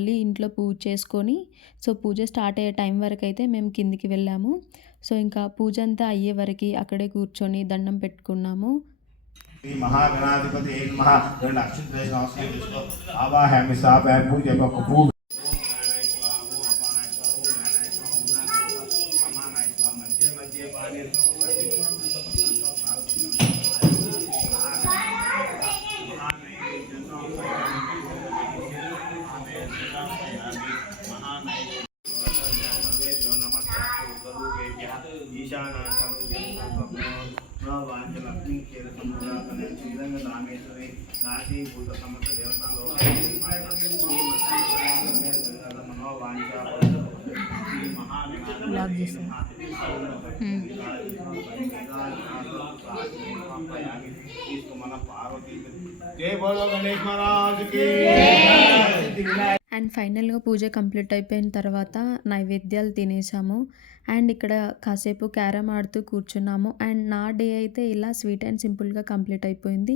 మళ్ళీ ఇంట్లో పూజ చేసుకొని సో పూజ స్టార్ట్ అయ్యే టైం వరకు అయితే మేము కిందికి వెళ్ళాము. సో ఇంకా పూజ అంతా అయ్యే వరకు అక్కడే కూర్చొని దండం పెట్టుకున్నాము. శ్రీ మహాగణాధిపతి నమః. రెండు అక్షంతలు నమస్కారం చేసుకో. ఆవాహయామి స్థాపయామి పూజ పూజ రామేశ్వరి నాటి భూత సమస్త దేవతలు మనోవాంఛ మన పార్వతీ జై బోలో గణేష్ మహారాజ్ కి. అండ్ ఫైనల్గా పూజ కంప్లీట్ అయిపోయిన తర్వాత నైవేద్యాలు తినేసాము. అండ్ ఇక్కడ కాసేపు క్యారమ్ ఆడుతూ కూర్చున్నాము. అండ్ నా డే అయితే ఇలా స్వీట్ అండ్ సింపుల్గా కంప్లీట్ అయిపోయింది.